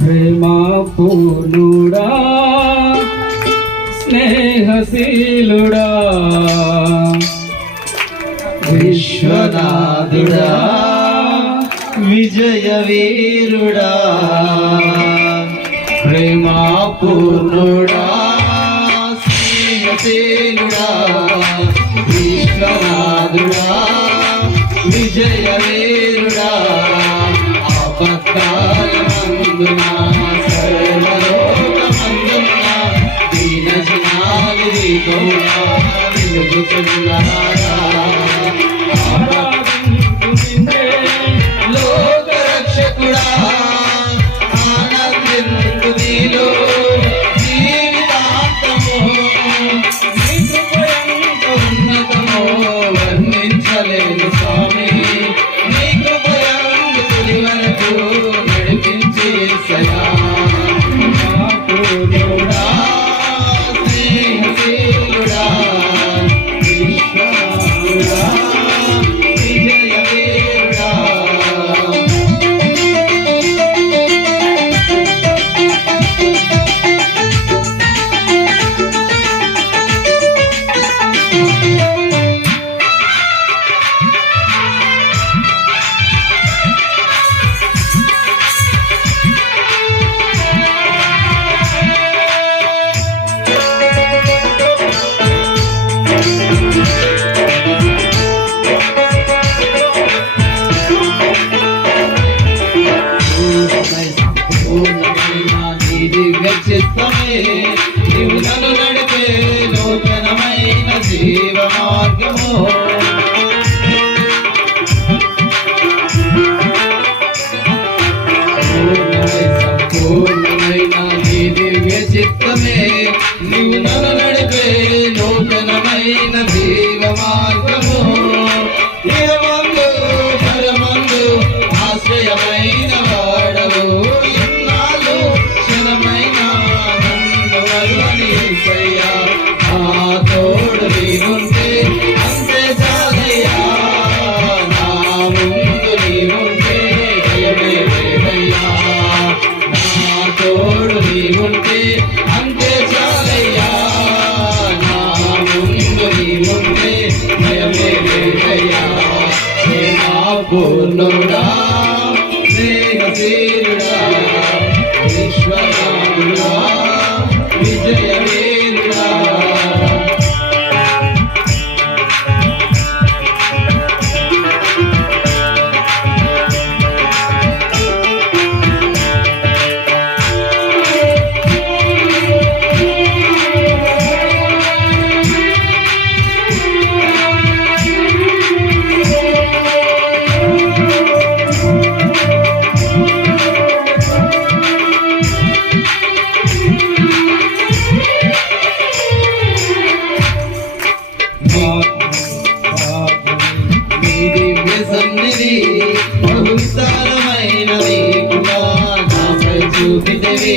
ప్రేమా పూర్ణుడా స్నేహశీలుడా విశ్వనాథుడా విజయ వీరుడా ప్రేమా పూర్ణుడా స్నేహశీలుడా విశ్వనాథుడా విజయ వీరుడా ఆపత్కాలమందున సర్వలోకమందున దీన జనాలు దీపముగా వెలుగుచున్నారా లోకరక్షకుడా ఆనందించు నీలో జీవితాంతము నీ కృప ఎంత ఉన్నతమో వర్ణించలేను స్వామి నీ కృప ఎంత తుది వరకు నడిపించి యేసయ్యా పూర్ణుడా స్నేహశీలుడా విశ్వనాథుడా విజయ వీరుడా చిత్తమే నీవు నన్ను నడిపే నూతనమైన జీవ మార్గము సంపూర్ణమైన నీ దివ్య చిత్తమే నీవు నన్ను నడిపే నూతనమైన జీవ మార్గము ఇహమందు పరమందు ఆశ్రయమైన వాడవు తోడు నీవుంటే అంతే చాలయ్యా నా ముందు నీవుంటే భయమే లేదయ్యా నా తోడు నీవుంటే అంతే చాలయ్యా నా ముందు నీవుంటే భయమే లేదయ్యా నా పూర్ణుడా స్నేహశీలుడా విశ్వనాథుడా విజయ వీరుడా సన్నిధి బహువిశాలమైన నీకుగా నాపై చూపితివి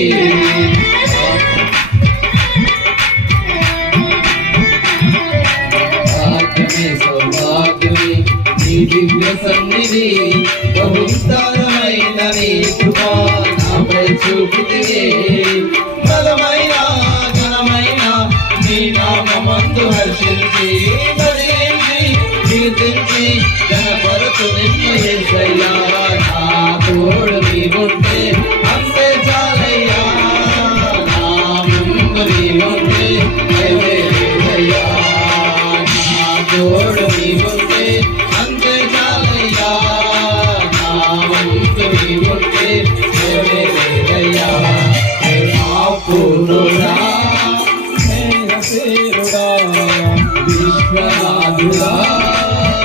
భాగ్యమే సౌభాగ్యమే నీ దివ్య సన్నిధి బహువిశాలమైన నీకుగా నాపై చూపితివి బలమైన ఘనమైన నీ నామమందు హర్షించి కీర్తించి గణపరచు నిన్ను యేసయ్యా నా తోడు నీవుంటే అంతే చాలయ్యా నా ముందు నీవుంటే భయమే లేదయ్యా నా తోడు నీవుంటే అంతే చాలయ్యా నా ముందు నీవుంటే భయమే లేదయ్యా నా పూర్ణుడా స్నేహశీలుడా విశ్వనాథుడా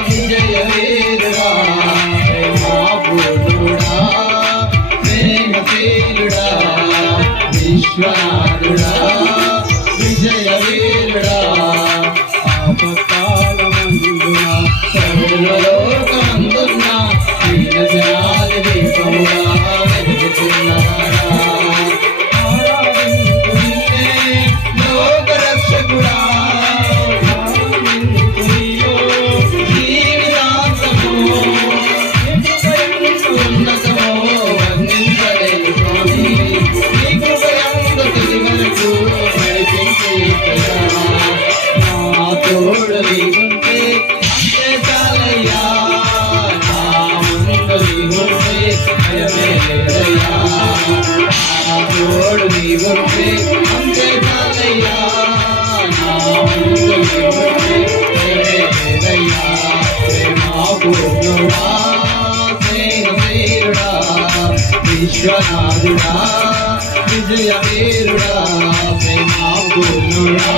విజయ వీరుడా పూర్ణుడా స్నేహశీలుడా విశ్వనాథుడా విజయ వీరుడా ఆపత్కాలమందున సర్వలోకమందున దీన జనాలు దీపముగా వెలుగుచున్నారా లోకరక్షకుడా ఉన్నతమో వర్ణించలేని స్వామి నీవుంటే భయమే లేదయ్యా నా తోడు నీవుంటే అంతే చాలయ్యా నా ముందు నీవుంటే భయమే లేదయ్యా ప్రేమాపూర్ణుడా స్నేహశీలుడా విశ్వనాథుడా విజయ వీరుడా ప్రేమాపూర్ణుడా